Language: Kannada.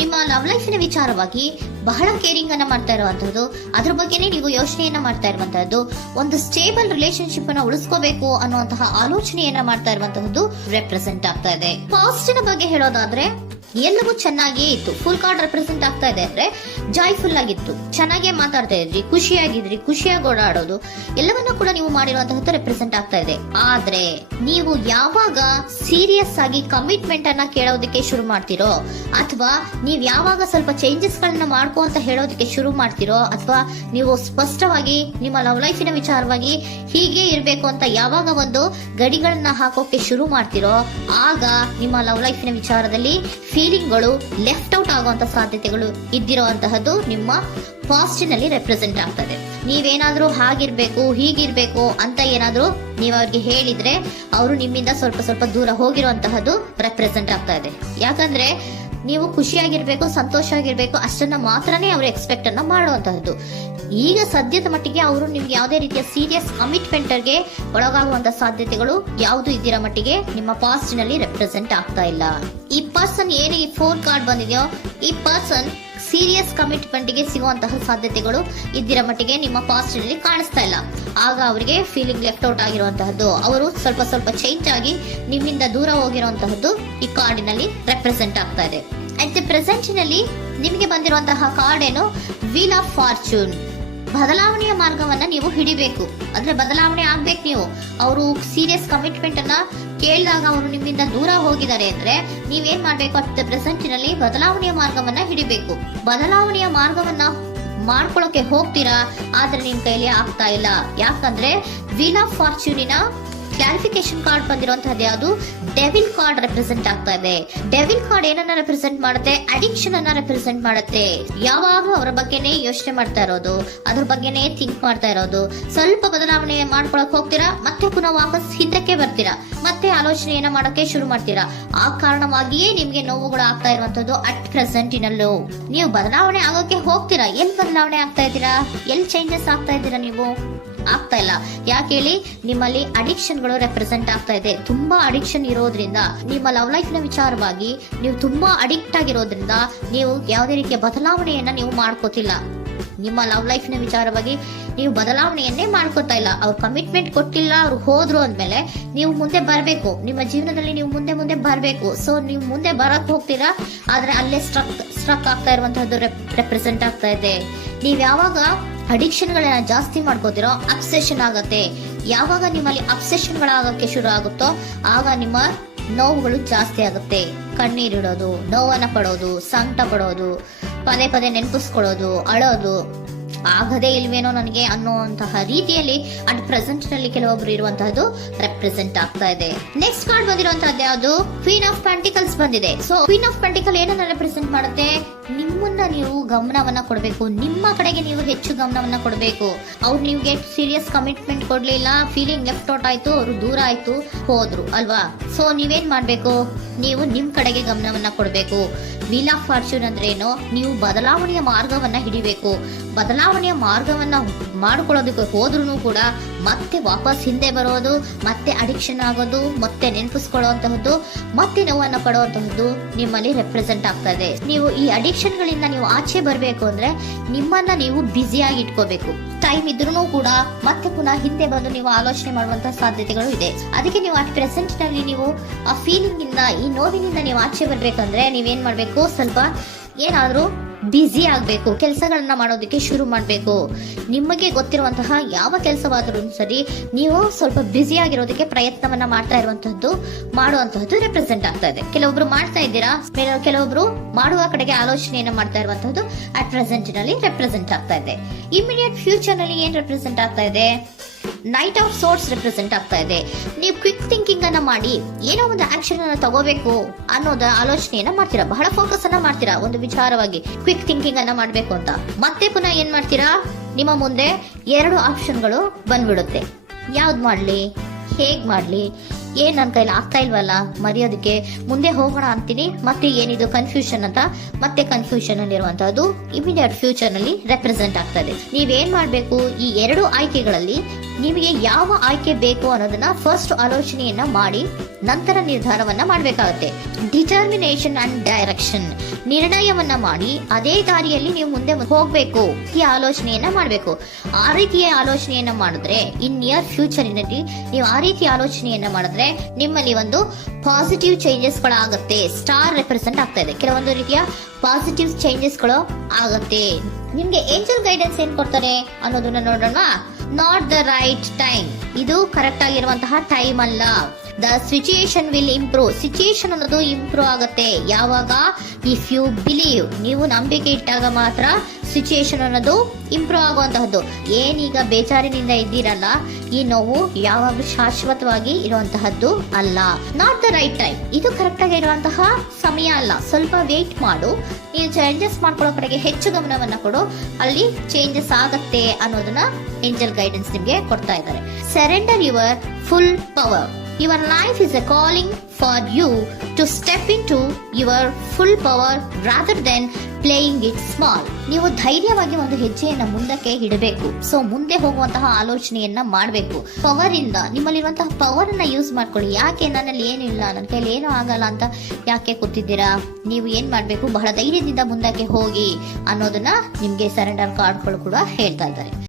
ನಿಮ್ಮ ಲವ್ ಲೈಫಿನ ವಿಚಾರವಾಗಿ ಬಹಳ ಕೇರಿಂಗ್ ಅನ್ನ ಮಾಡ್ತಾ ಇರುವಂತದ್ದು, ಅದ್ರ ಬಗ್ಗೆನೇ ನೀವು ಯೋಚನೆಯನ್ನ ಮಾಡ್ತಾ ಇರುವಂತಹದ್ದು, ಒಂದು ಸ್ಟೇಬಲ್ ರಿಲೇಶನ್ಶಿಪ್ ಅನ್ನ ಉಳಿಸ್ಕೋಬೇಕು ಅನ್ನುವಂತಹ ಆಲೋಚನೆಯನ್ನ ಮಾಡ್ತಾ ಇರುವಂತಹದ್ದು ರೆಪ್ರೆಸೆಂಟ್ ಆಗ್ತಾ ಇದೆ. ಪಾಸ್ಟಿನ ಬಗ್ಗೆ ಹೇಳೋದಾದ್ರೆ ಎಲ್ಲವೂ ಚೆನ್ನಾಗಿಯೇ ಇತ್ತು. ಫುಲ್ ಕಾರ್ಡ್ ರೆಪ್ರೆಸೆಂಟ್ ಆಗ್ತಾ ಇದೆ ಅಂದ್ರೆ ಜಾಯ್ಫುಲ್ ಆಗಿತ್ತು, ಚೆನ್ನಾಗೇ ಮಾತಾಡ್ತಾ ಇದ್ರಿ, ಖುಷಿಯಾಗಿದ್ರಿ, ಖುಷಿಯಾಗಿ ಓಡಾಡೋದು ಎಲ್ಲವನ್ನ ಕೂಡ ನೀವು ಮಾಡಿರುವಂತಹದ್ದು ರೆಪ್ರೆಸೆಂಟ್ ಆಗ್ತಾ ಇದೆ. ಆದ್ರೆ ನೀವು ಯಾವಾಗ ಸೀರಿಯಸ್ ಆಗಿ ಕಮಿಟ್ಮೆಂಟ್ ಅನ್ನ ಕೇಳೋದಕ್ಕೆ ಶುರು ಮಾಡ್ತಿರೋ, ಅಥವಾ ನೀವ್ ಯಾವಾಗ ಸ್ವಲ್ಪ ಚೇಂಜಸ್ ಗಳನ್ನ ಮಾಡ್ಕೋ ಅಂತ ಹೇಳೋದಕ್ಕೆ ಶುರು ಮಾಡ್ತಿರೋ, ಅಥವಾ ನೀವು ಸ್ಪಷ್ಟವಾಗಿ ನಿಮ್ಮ ಲವ್ ಲೈಫಿನ ವಿಚಾರವಾಗಿ ಹೀಗೆ ಇರ್ಬೇಕು ಅಂತ ಯಾವಾಗ ಒಂದು ಗಡಿಗಳನ್ನ ಹಾಕೋಕೆ ಶುರು ಮಾಡ್ತಿರೋ, ಆಗ ನಿಮ್ಮ ಲವ್ ಲೈಫಿನ ವಿಚಾರದಲ್ಲಿ ಫೀಲಿಂಗ್ಗಳು ಲೆಫ್ಟ್ ಔಟ್ ಆಗುವಂತ ಸಾಧ್ಯತೆಗಳು ಇದ್ದಿರುವಂತಹದ್ದು ನಿಮ್ಮ ಪಾಸ್ಟಿನಲ್ಲಿ ರೆಪ್ರೆಸೆಂಟ್ ಆಗ್ತದೆ. ನೀವೇನಾದ್ರೂ ಹಾಗಿರ್ಬೇಕು ಹೀಗಿರ್ಬೇಕು ಅಂತ ಏನಾದ್ರೂ ನೀವು ಅವ್ರಿಗೆ ಹೇಳಿದ್ರೆ ಅವರು ನಿಮ್ಮಿಂದ ಸ್ವಲ್ಪ ಸ್ವಲ್ಪ ದೂರ ಹೋಗಿರುವಂತಹದ್ದು ರೆಪ್ರೆಸೆಂಟ್ ಆಗ್ತಾ ಇದೆ. ಯಾಕಂದ್ರೆ ನೀವು ಖುಷಿಯಾಗಿರ್ಬೇಕು, ಸಂತೋಷವಾಗಿರ್ಬೇಕು ಅಷ್ಟನ್ನ ಮಾತ್ರನೇ ಅವರು ಎಕ್ಸ್ಪೆಕ್ಟ್ ಅನ್ನ ಮಾಡುವಂತಹದ್ದು. ಈಗ ಸದ್ಯದ ಮಟ್ಟಿಗೆ ಅವರು ನಿಮ್ಗೆ ಯಾವುದೇ ರೀತಿಯ ಸೀರಿಯಸ್ ಕಮಿಟ್ಮೆಂಟ್ ಗೆ ಒಳಗಾಗುವಂತ ಸಾಧ್ಯತೆಗಳು ಯಾವುದು ಇದ್ದಿರೋ ಮಟ್ಟಿಗೆ ನಿಮ್ಮ ಪಾಸ್ಟ್ ನಲ್ಲಿ ರೆಪ್ರೆಸೆಂಟ್ ಆಗ್ತಾ ಇಲ್ಲ. ಈ ಪರ್ಸನ್ ಏನು ಈ 4 ಕಾರ್ಡ್ ಬಂದಿದೆಯೋ, ಈ ಪರ್ಸನ್ ಸೀರಿಯಸ್ ಕಮಿಟ್ಮೆಂಟ್ ಗೆ ಸಿಗುವಂತಹ ಸಾಧ್ಯತೆಗಳು ಇದ್ದಿರೋ ಮಟ್ಟಿಗೆ ನಿಮ್ಮ ಪಾಸ್ಟ್ ನಲ್ಲಿ ಕಾಣಿಸ್ತಾ ಇಲ್ಲ. ಆಗ ಅವರಿಗೆ ಫೀಲಿಂಗ್ ಲೆಫ್ಟ್ ಔಟ್ ಆಗಿರುವಂತಹದ್ದು, ಅವರು ಸ್ವಲ್ಪ ಸ್ವಲ್ಪ ಚೇಂಜ್ ಆಗಿ ನಿಮ್ಮಿಂದ ದೂರ ಹೋಗಿರುವಂತಹದ್ದು ಈ ಕಾರ್ಡಿನಲ್ಲಿ ರೆಪ್ರೆಸೆಂಟ್ ಆಗ್ತಾ ಇದೆ. ಅಟ್ ದಿ ಪ್ರೆಸೆಂಟ್ ನಲ್ಲಿ ನಿಮಗೆ ಬಂದಿರುವಂತಹ ಕಾರ್ಡ್ ಏನು, ವೀಲ್ ಆಫ್ ಫಾರ್ಚೂನ್. ಬದಲಾವಣೆಯ ಮಾರ್ಗವನ್ನ ನೀವು ಹಿಡಿಬೇಕು, ಅಂದ್ರೆ ಬದಲಾವಣೆ ಆಗ್ಬೇಕು ನೀವು. ಅವರು ಸೀರಿಯಸ್ ಕಮಿಟ್ಮೆಂಟ್ ಅನ್ನ ಕೇಳಿದಾಗ ಅವರು ನಿಮ್ಮಿಂದ ದೂರ ಹೋಗಿದ್ದಾರೆ ಅಂದ್ರೆ ನೀವೇನ್ ಮಾಡ್ಬೇಕು, ಅಟ್ ದ ಪ್ರೆಸೆಂಟ್ ನಲ್ಲಿ ಬದಲಾವಣೆಯ ಮಾರ್ಗವನ್ನ ಹಿಡಿಬೇಕು. ಬದಲಾವಣೆಯ ಮಾರ್ಗವನ್ನ ಮಾಡ್ಕೊಳ್ಳೋಕೆ ಹೋಗ್ತೀರಾ, ಆದ್ರೆ ನಿಮ್ ಕೈಲಿ ಆಗ್ತಾ ಇಲ್ಲ. ಯಾಕಂದ್ರೆ ವೀಲ್ ಆಫ್ ಫಾರ್ಚೂನಿನ ಕ್ಲಾರಿಫಿಕೇಶನ್ ಕಾರ್ಡ್ ಬಂದಿರುವಂತಹದ್ದು ಯಾವುದು, ಡೆವಿಲ್ ಕಾರ್ಡ್ ರೆಪ್ರೆಸೆಂಟ್ ಆಗ್ತಾ ಇದೆ. ಡೆವಿಲ್ ಕಾರ್ಡ್ ಏನನ್ನ ರೆಪ್ರೆಸೆಂಟ್ ಮಾಡುತ್ತೆ, ಅಡಿಕ್ಷನ್ ಅನ್ನ ರೆಪ್ರೆಸೆಂಟ್ ಮಾಡುತ್ತೆ. ಯಾವಾಗ ಅವರ ಬಗ್ಗೆನೇ ಯೋಚನೆ ಮಾಡ್ತಾ ಇರೋದು, ಅದ್ರ ಬಗ್ಗೆನೇ ಥಿಂಕ್ ಮಾಡ್ತಾ ಇರೋದು. ಸ್ವಲ್ಪ ಬದಲಾವಣೆ ಮಾಡ್ಕೊಳಕ್ ಹೋಗ್ತೀರಾ, ಮತ್ತೆ ಪುನಃ ವಾಪಸ್ ಹಿಂದಕ್ಕೆ ಬರ್ತೀರಾ, ಮತ್ತೆ ಆಲೋಚನೆಯನ್ನ ಮಾಡಕ್ಕೆ ಶುರು ಮಾಡ್ತೀರಾ. ಆ ಕಾರಣವಾಗಿಯೇ ನಿಮ್ಗೆ ನೋವುಗಳು ಆಗ್ತಾ ಇರುವಂತದ್ದು ಅಟ್ ಪ್ರೆಸೆಂಟ್ ನಲ್ಲೂ. ನೀವು ಬದಲಾವಣೆ ಆಗೋಕೆ ಹೋಗ್ತೀರಾ, ಎಲ್ಲಿ ಬದಲಾವಣೆ ಆಗ್ತಾ ಇದ್ದೀರಾ, ಎಲ್ಲಿ ಚೇಂಜಸ್ ಆಗ್ತಾ ಇದ್ದೀರಾ, ನೀವು ಆಗ್ತಾ ಇಲ್ಲ. ಯಾಕೆ ಹೇಳಿ, ನಿಮ್ಮಲ್ಲಿ ಅಡಿಕ್ಷನ್ ಗಳು ರೆಪ್ರೆಸೆಂಟ್ ಆಗ್ತಾ ಇದೆ. ತುಂಬಾ ಅಡಿಕ್ಷನ್ ಇರೋದ್ರಿಂದ, ನಿಮ್ಮ ಲವ್ ಲೈಫ್ ನ ವಿಚಾರವಾಗಿ ನೀವು ತುಂಬಾ ಅಡಿಕ್ಟ್ ಆಗಿರೋದ್ರಿಂದ ನೀವು ಯಾವುದೇ ರೀತಿಯ ಬದಲಾವಣೆಯನ್ನ ನೀವು ಮಾಡ್ಕೋತಿಲ್ಲ. ನಿಮ್ಮ ಲವ್ ಲೈಫ್ ನ ವಿಚಾರವಾಗಿ ನೀವು ಬದಲಾವಣೆಯನ್ನೇ ಮಾಡ್ಕೋತಾ ಇಲ್ಲ. ಅವ್ರು ಕಮಿಟ್ಮೆಂಟ್ ಕೊಟ್ಟಿಲ್ಲ, ಅವ್ರು ಹೋದ್ರು ಅಂದ್ಮೇಲೆ ನೀವು ಮುಂದೆ ಬರ್ಬೇಕು, ನಿಮ್ಮ ಜೀವನದಲ್ಲಿ ನೀವು ಮುಂದೆ ಮುಂದೆ ಬರ್ಬೇಕು. ಸೊ ನೀವು ಮುಂದೆ ಬರಕ್ ಹೋಗ್ತೀರಾ, ಆದ್ರೆ ಅಲ್ಲೇ ಸ್ಟ್ರಕ್ ಆಗ್ತಾ ಇರುವಂತಹದ್ದು ರೆಪ್ರೆಸೆಂಟ್ ಆಗ್ತಾ ಇದೆ. ನೀವ್ ಯಾವಾಗ ಅಡಿಕ್ಷನ್ ಗಳನ್ನ ಜಾಸ್ತಿ ಮಾಡ್ಕೋತಿರೋ, ಅಬ್ಸೆಷನ್ ಆಗತ್ತೆ. ಯಾವಾಗ ನಿಮ್ಮಲ್ಲಿ ಅಬ್ಸೆಷನ್ ಗಳಾಗಕ್ಕೆ ಶುರು ಆಗುತ್ತೋ, ಆಗ ನಿಮ್ಮ ನೋವುಗಳು ಜಾಸ್ತಿ ಆಗುತ್ತೆ. ಕಣ್ಣೀರಿಡೋದು, ನೋವನ್ನ ಪಡೋದು, ಸಂಕಟ ಪಡೋದು, ಪದೇ ಪದೇ ನೆನಪಿಸ್ಕೊಳ್ಳೋದು, ಅಳೋದು, ಆಗದೇ ಇಲ್ವೇನೋ ನನಗೆ ಅನ್ನುವಂತಹ ರೀತಿಯಲ್ಲಿ ಅಟ್ ಪ್ರೆಸೆಂಟ್ ನಲ್ಲಿ ಕೆಲವೊಬ್ರು ಇರುವಂತಹದ್ದು ರೆಪ್ರೆಸೆಂಟ್ ಆಗ್ತಾ ಇದೆ. ನೆಕ್ಸ್ಟ್ ಕಾರ್ಡ್ ಬಂದಿರುವಂತಹದ್ದು ಯಾವುದು, ಕ್ವೀನ್ ಆಫ್ ಪೆಂಟಿಕಲ್ಸ್ ಬಂದಿದೆ. ಸೊ ಕ್ವೀನ್ ಆಫ್ ಪೆಂಟಿಕಲ್ ಏನನ್ನ ರೆಪ್ರೆಸೆಂಟ್ ಮಾಡುತ್ತೆ, ನಿಮ್ಮನ್ನ ನೀವು ಗಮನವನ್ನ ಕೊಡಬೇಕು, ನಿಮ್ಮ ಕಡೆಗೆ ನೀವು ಹೆಚ್ಚು ಗಮನವನ್ನ ಕೊಡಬೇಕು. ಅವ್ರು ನಿಮ್ಗೆ ಸೀರಿಯಸ್ ಕಮಿಟ್ಮೆಂಟ್ ಕೊಡ್ಲಿಲ್ಲ, ಫೀಲಿಂಗ್ ಲೆಫ್ಟ್ ಔಟ್ ಆಯ್ತು, ಅವರು ದೂರ ಆಯ್ತು, ಹೋದ್ರು ಅಲ್ವಾ. ಸೊ ನೀವೇನ್ ಮಾಡ್ಬೇಕು, ನೀವು ನಿಮ್ ಕಡೆಗೆ ಗಮನವನ್ನ ಕೊಡಬೇಕು. ವೀಲ್ ಆಫ್ ಫಾರ್ಚೂನ್ ಅಂದ್ರೆ ಏನು, ನೀವು ಬದಲಾವಣೆಯ ಮಾರ್ಗವನ್ನ ಹಿಡಿಬೇಕು. ಬದಲಾವಣೆಯ ಮಾರ್ಗವನ್ನ ಮಾಡ್ಕೊಳ್ಳೋದಕ್ಕೆ ಹೋದ್ರೂ ಕೂಡ ಮತ್ತೆ ವಾಪಸ್ ಹಿಂದೆ ಬರೋದು, ಮತ್ತೆ ಅಡಿಕ್ಷನ್ ಆಗೋದು, ಮತ್ತೆ ನೆನಪಿಸ್ಕೊಳ್ಳುವಂತಹದ್ದು, ಮತ್ತೆ ನೋವನ್ನ ಪಡುವಂತಹದ್ದು ನಿಮ್ಮಲ್ಲಿ ರೆಪ್ರೆಸೆಂಟ್ ಆಗ್ತಾ ಇದೆ. ನೀವು ಈ ಅಡಿಕ್ಷನ್ ಗಳಿಂದ ನೀವು ಆಚೆ ಬರಬೇಕು ಅಂದ್ರೆ ನಿಮ್ಮನ್ನ ನೀವು ಬ್ಯುಸಿಯಾಗಿ ಇಟ್ಕೋಬೇಕು. ಟೈಮ್ ಇದ್ರೂ ಕೂಡ ಮತ್ತೆ ಪುನಃ ಹಿಂದೆ ಬಂದು ನೀವು ಆಲೋಚನೆ ಮಾಡುವಂತಹ ಸಾಧ್ಯತೆಗಳು ಇದೆ. ಅದಕ್ಕೆ ನೀವು ಅಟ್ ಪ್ರೆಸೆಂಟ್ ನಲ್ಲಿ ನೀವು ಆ ಫೀಲಿಂಗ್ ಇಂದ, ಈ ನೋವಿನಿಂದ ನೀವು ಆಚೆ ಬರ್ಬೇಕಂದ್ರೆ ನೀವೇನ್ ಮಾಡ್ಬೇಕು, ಸ್ವಲ್ಪ ಏನಾದ್ರೂ ಬ್ಯುಸಿ ಆಗ್ಬೇಕು, ಕೆಲಸಗಳನ್ನ ಮಾಡೋದಕ್ಕೆ ಶುರು ಮಾಡ್ಬೇಕು. ನಿಮಗೆ ಗೊತ್ತಿರುವಂತಹ ಯಾವ ಕೆಲಸವಾದರೂ ಸರಿ, ನೀವು ಸ್ವಲ್ಪ ಬ್ಯುಸಿ ಆಗಿರೋದಕ್ಕೆ ಪ್ರಯತ್ನವನ್ನ ಮಾಡ್ತಾ ಇರುವಂತಹದ್ದು, ಮಾಡುವಂತಹದ್ದು ರೆಪ್ರೆಸೆಂಟ್ ಆಗ್ತಾ ಇದೆ. ಕೆಲವೊಬ್ರು ಮಾಡ್ತಾ ಇದ್ದೀರಾ, ಕೆಲವೊಬ್ರು ಮಾಡುವ ಕಡೆಗೆ ಆಲೋಚನೆಯನ್ನ ಮಾಡ್ತಾ ಇರುವಂತಹದ್ದು ಅಟ್ ಪ್ರೆಸೆಂಟ್ ನಲ್ಲಿ ರೆಪ್ರೆಸೆಂಟ್ ಆಗ್ತಾ ಇದೆ. ಇಮಿಡಿಯೇಟ್ ಫ್ಯೂಚರ್ ನಲ್ಲಿ ಏನ್ ರೆಪ್ರೆಸೆಂಟ್ ಆಗ್ತಾ ಇದೆ, ನೈಟ್ ಆಫ್ ಸೋರ್ಟ್ಸ್ ರೆಪ್ರೆಸೆಂಟ್ ಆಗ್ತಾ ಇದೆ. ನೀವು ಕ್ವಿಕ್ ಥಿಂಕಿಂಗ್ ಅನ್ನ ಮಾಡಿ ಏನೋ ಒಂದು ಆಕ್ಷನ್ ಅನ್ನ ತಗೋಬೇಕು ಅನ್ನೋದ ಆಲೋಚನೆಯನ್ನ ಮಾಡ್ತೀರಾ, ಬಹಳ ಫೋಕಸ್ ಅನ್ನ ಮಾಡ್ತೀರಾ ಒಂದು ವಿಚಾರವಾಗಿ, ಕ್ವಿಕ್ ಥಿಂಕಿಂಗ್ ಅನ್ನ ಮಾಡ್ಬೇಕು ಅಂತ. ಮತ್ತೆ ಪುನಃ ಏನ್ ಮಾಡ್ತೀರಾ, ನಿಮ್ಮ ಮುಂದೆ 2 ಆಪ್ಷನ್ಗಳು ಬಂದ್ಬಿಡುತ್ತೆ. ಯಾವ್ದು ಮಾಡ್ಲಿ, ಹೇಗ್ ಮಾಡ್ಲಿ, ಏನ್ ನನ್ನ ಕೈಲಿ ಆಗ್ತಾ ಇಲ್ವಲ್ಲ ಮರೆಯೋದಕ್ಕೆ, ಮುಂದೆ ಹೋಗೋಣ ಅಂತೀನಿ, ಮತ್ತೆ ಏನಿದು ಕನ್ಫ್ಯೂಷನ್ ಅಂತ ಮತ್ತೆ ಕನ್ಫ್ಯೂಷನ್ ಅಲ್ಲಿ ಇರುವಂತಹದ್ದು ಇಮಿಡಿಯೇಟ್ ಫ್ಯೂಚರ್ ನಲ್ಲಿ ರೆಪ್ರೆಸೆಂಟ್ ಆಗ್ತಾ ಇದೆ. ನೀವೇನ್ ಮಾಡ್ಬೇಕು, ಈ 2 ಆಯ್ಕೆಗಳಲ್ಲಿ ನಿಮಗೆ ಯಾವ ಆಯ್ಕೆ ಬೇಕು ಅನ್ನೋದನ್ನ ಫಸ್ಟ್ ಆಲೋಚನೆಯನ್ನ ಮಾಡಿ ನಂತರ ನಿರ್ಧಾರವನ್ನ ಮಾಡಬೇಕಾಗುತ್ತೆ. ಡಿಟರ್ಮಿನೇಷನ್ ಅಂಡ್ ಡೈರೆಕ್ಷನ್, ನಿರ್ಣಯವನ್ನ ಮಾಡಿ ಅದೇ ದಾರಿಯಲ್ಲಿ ನೀವು ಮುಂದೆ ಹೋಗ್ಬೇಕು ಈ ಆಲೋಚನೆಯನ್ನ ಮಾಡಬೇಕು. ಆ ರೀತಿಯ ಆಲೋಚನೆಯನ್ನ ಮಾಡಿದ್ರೆ ಇನ್ ನಿಯರ್ ಫ್ಯೂಚರಿನಲ್ಲಿ ನೀವು ಆ ರೀತಿ ಆಲೋಚನೆಯನ್ನ ಮಾಡಿದ್ರೆ ನಿಮ್ಮಲ್ಲಿ ಒಂದು ಪಾಸಿಟಿವ್ ಚೇಂಜಸ್ ಗಳಾಗುತ್ತೆ. ಸ್ಟಾರ್ ರೆಪ್ರೆಸೆಂಟ್ ಆಗ್ತಾ ಇದೆ, ಕೆಲವೊಂದು ರೀತಿಯ ಪಾಸಿಟಿವ್ ಚೇಂಜಸ್ ಗಳು ಆಗುತ್ತೆ. ನಿಮ್ಗೆ ಏಂಜಲ್ ಗೈಡೆನ್ಸ್ ಏನ್ ಕೊಡ್ತಾರೆ ಅನ್ನೋದನ್ನ ನೋಡೋಣ. ನಾಟ್ ದ ರೈಟ್ ಟೈಮ್, ಇದು ಕರೆಕ್ಟ್ ಆಗಿರುವಂತಹ ಟೈಮ್ ಅಲ್ಲ. The situation will improve, situation ಅನ್ನೋದು ಇಂಪ್ರೂವ್ ಆಗುತ್ತೆ ಯಾವಾಗ, ಇಫ್ ಯು ಬಿಲೀವ್, ನೀವು ನಂಬಿಕೆ ಇಟ್ಟಾಗ ಮಾತ್ರ ಸಿಚುಯೇಷನ್ ಅನ್ನೋದು ಇಂಪ್ರೂವ್ ಆಗುವಂತಹದ್ದು. ಏನೀಗ ಬೇಜಾರಿನಿಂದ ಇದ್ದೀರಲ್ಲ, ಈ ನೋವು ಯಾವಾಗಲೂ ಶಾಶ್ವತವಾಗಿ ಇರುವಂತಹದ್ದು ಅಲ್ಲ. ನಾಟ್ ದ ರೈಟ್ ಟೈಮ್, ಇದು ಕರೆಕ್ಟ್ ಆಗಿ ಇರುವಂತಹ ಸಮಯ ಅಲ್ಲ. ಸ್ವಲ್ಪ ವೇಟ್ ಮಾಡು, ನೀವು ಚೇಂಜಸ್ ಮಾಡ್ಕೊಳ್ಳೋ ಕಡೆಗೆ ಹೆಚ್ಚು ಗಮನವನ್ನ ಕೊಡು, ಅಲ್ಲಿ ಚೇಂಜಸ್ ಆಗತ್ತೆ ಅನ್ನೋದನ್ನ ಏಂಜಲ್ ಗೈಡೆನ್ಸ್ ನಿಮ್ಗೆ ಕೊಡ್ತಾ ಇದ್ದಾರೆ. Surrender your full power. Your life is a calling for you to step into your full power rather than playing it small. ನೀವು ಧೈರ್ಯವಾಗಿ ಒಂದು ಹೆಜ್ಜೆಯನ್ನ ಮುಂದಕ್ಕೆ ಇಡಬೇಕು. ಸೊ ಮುಂದೆ ಹೋಗುವಂತಹ ಆಲೋಚನೆಯನ್ನ ಮಾಡಬೇಕು. ಪವರ್ ಇಂದ, ನಿಮ್ಮಲ್ಲಿರುವಂತಹ ಪವರ್ ಅನ್ನ ಯೂಸ್ ಮಾಡ್ಕೊಳ್ಳಿ. ಯಾಕೆ ನನ್ನಲ್ಲಿ ಏನು ಇಲ್ಲ, ನನ್ನ ಕೈಲಿ ಏನೂ ಆಗಲ್ಲ ಅಂತ ಯಾಕೆ ಕೂತಿದ್ದೀರಾ? ನೀವು ಏನ್ ಮಾಡ್ಬೇಕು, ಬಹಳ ಧೈರ್ಯದಿಂದ ಮುಂದಕ್ಕೆ ಹೋಗಿ ಅನ್ನೋದನ್ನ ನಿಮ್ಗೆ ಸರೆಂಡರ್ ಕಾರ್ಡ್ಗಳು ಕೂಡ ಹೇಳ್ತಾ ಇದ್ದಾರೆ.